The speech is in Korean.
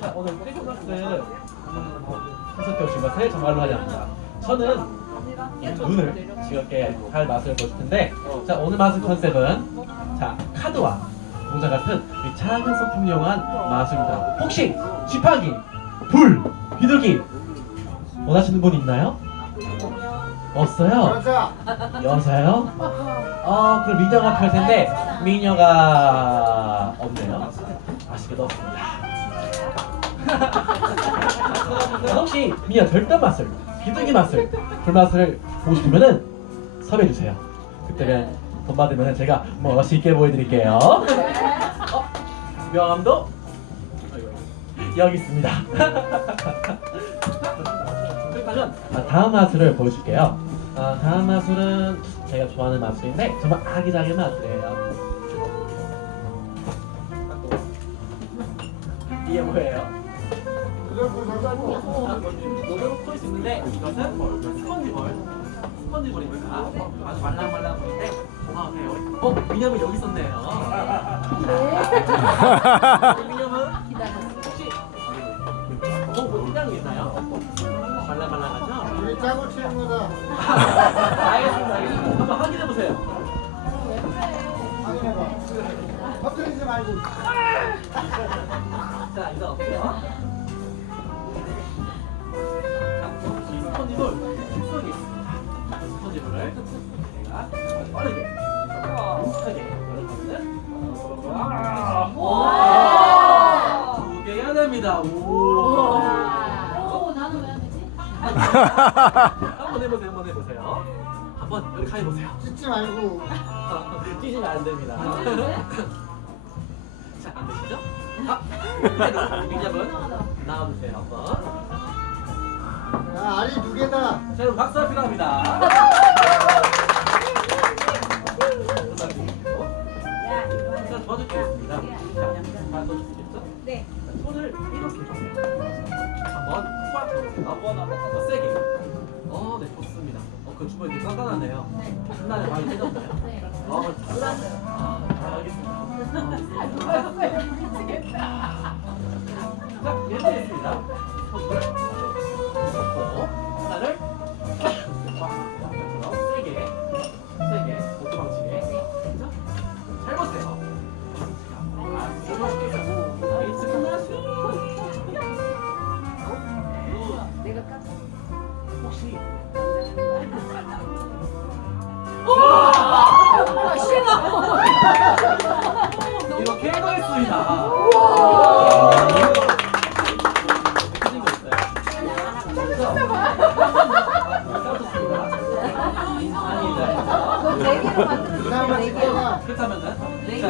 자, 오늘 크리스마스 음, 콘서트 오신 것을 정말로 환영합니다. 저는 눈을 즐겁게 할 맛을 보실 텐데, 자 오늘 맛의 컨셉은 자 카드와 공자 같은 이 작은 소품 이용한 마술입니다. 혹시 쥐파기, 불, 비둘기 원하시는 분 있나요? 없어요? 여자 여자요? 어 그럼 미녀가 필요할 텐데 미녀가 없네요. 아쉽게도 없습니다. 혹시 미녀 절대 맛을, 비둘기 맛을, 불맛을 보고 싶으면은 섭외해 주세요. 그때면 돈 받으면 제가 멋있게 보여드릴게요. 어? 명함도 여기 있습니다. 그렇다면 아, 다음 마술을 보여줄게요. 아, 다음 마술은 제가 좋아하는 마술인데 정말 아기자기 마술이에요. 이게 뭐예요? 노드로 풀수 있는데 이것은 아 네, 어? 어? 뭐 말고 자 이거 어때요? 아주 빠르게 열어보면 두개 해야 됩니다 오 나는 왜 안 되지? 한번 해보세요 한번 해보세요 한번 이렇게 해보세요 찢지 말고 뛰시면 안 됩니다 자 안 되시죠? 아, 민혁은 나와주세요 한번 야 알이 두 개다 자 여러분 박수 필요합니다 5번 한번 더 세게. 어, 네, 좋습니다. 어, 그 주부 이렇게 단단하네요. 옛날에 네. 많이 해졌나요? 네. 어, 놀랐어요. 아, 아, 알겠습니다. 미치겠다. 어, 네. 자, 예쁘겠습니다. 혹시 아, 싫어. 이렇게 해보겠습니다. 거 있어요? 네네 그렇다면은 네